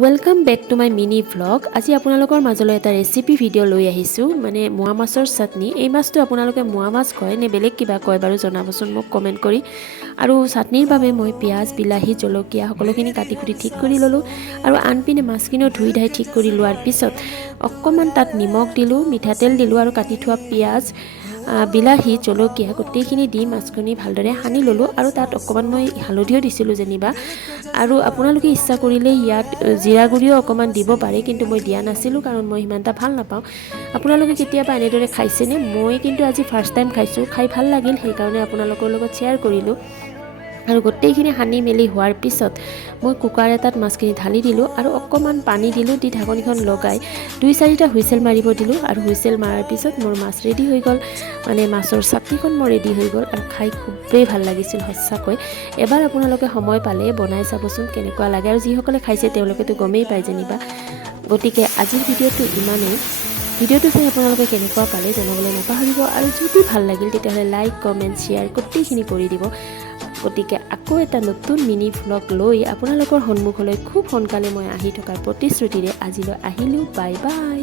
Welcome back to my mini vlog. আজি আপোনালোকৰ মাজলৈ এটা ৰেচিপি ভিডিঅ' লৈ আহিছোঁ, মানে মোৱা মাছৰ চাটনি। এই মাছটো আপোনালোকে মোৱা মাছ কয় নে বেলেগ কিবা কয় বাৰু জনাবচোন মোক কমেণ্ট কৰি। আৰু চাটনিৰ বাবে মই পিঁয়াজ, বিলাহী, জলকীয়া সকলোখিনি কাটি কুটি ঠিক কৰি ল'লোঁ। আৰু আনপিনে মাছখিনিও ধুই ধাই ঠিক কৰি লোৱাৰ পিছত অকণমান তাত নিমখ দিলোঁ, মিঠাতেল দিলোঁ আৰু কাটি থোৱা পিঁয়াজ, বিলাহী, জলকীয়া গোটেইখিনি দি মাছখিনি ভালদৰে সানি ল'লোঁ। আৰু তাত অকণমান মই হালধিও দিছিলোঁ যেনিবা। আৰু আপোনালোকে ইচ্ছা কৰিলে ইয়াত জিৰা গুড়িও অকণমান দিব পাৰে, কিন্তু মই দিয়া নাছিলোঁ কাৰণ মই সিমান এটা ভাল নাপাওঁ। আপোনালোকে কেতিয়াবা এনেদৰে খাইছেনে? মই কিন্তু আজি ফাৰ্ষ্ট টাইম খাইছোঁ, খাই ভাল লাগিল, সেইকাৰণে আপোনালোকৰ লগত শ্বেয়াৰ কৰিলোঁ। আৰু গোটেইখিনি সানি মেলি হোৱাৰ পিছত মই কুকাৰ এটাত মাছখিনি ঢালি দিলোঁ আৰু অকণমান পানী দিলোঁ, দি ঢাকনিখন লগাই 2-4টা হুইচেল মাৰিব দিলোঁ। আৰু হুইচেল মৰাৰ পিছত মোৰ মাছ ৰেডি হৈ গ'ল, মানে মাছৰ চাটনিখন মোৰ ৰেডি হৈ গ'ল। আৰু খাই খুবেই ভাল লাগিছিল সঁচাকৈ। এবাৰ আপোনালোকে সময় পালে বনাই চাবচোন কেনেকুৱা লাগে। আৰু যিসকলে খাইছে তেওঁলোকেতো গমেই পায় যেনিবা। গতিকে আজিৰ ভিডিঅ'টো ইমানেই। ভিডিঅ'টো চাই আপোনালোকে কেনেকুৱা পালে জনাবলৈ নাপাহৰিব। আৰু যদি ভাল লাগিল তেতিয়াহ'লে লাইক, কমেণ্ট, শ্বেয়াৰ গোটেইখিনি কৰি দিব। গতিকে আকৌ এটা নতুন মিনি ভ্লগ লৈ আপোনালোকৰ সন্মুখলৈ খুব সোনকালে মই আহি থকাৰ প্ৰতিশ্ৰুতিৰে আজিলৈ আহিলোঁ। Bye bye.